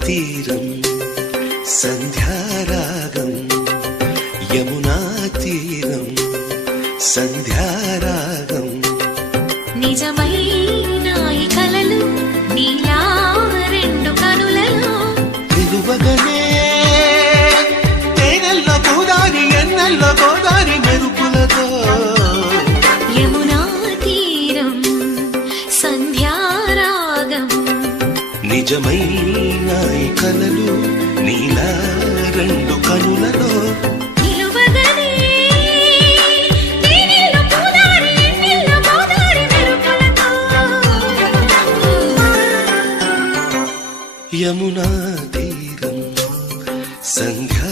తీరం సంధ్యారాగం యమునా తీరం సంధ్యారాగం నిజమైన ఈ కలలు నీలా రెండు కనులలో నిలువగనే తేనెల్లో గోదారి ఎన్నెల్లో గోదారి మెరుపులతో యమునా తీరం సంధ్యారాగం నిజమైన ఈ కలలు నీలా రెండు కనులలో యమునా తీరం సంధ్యా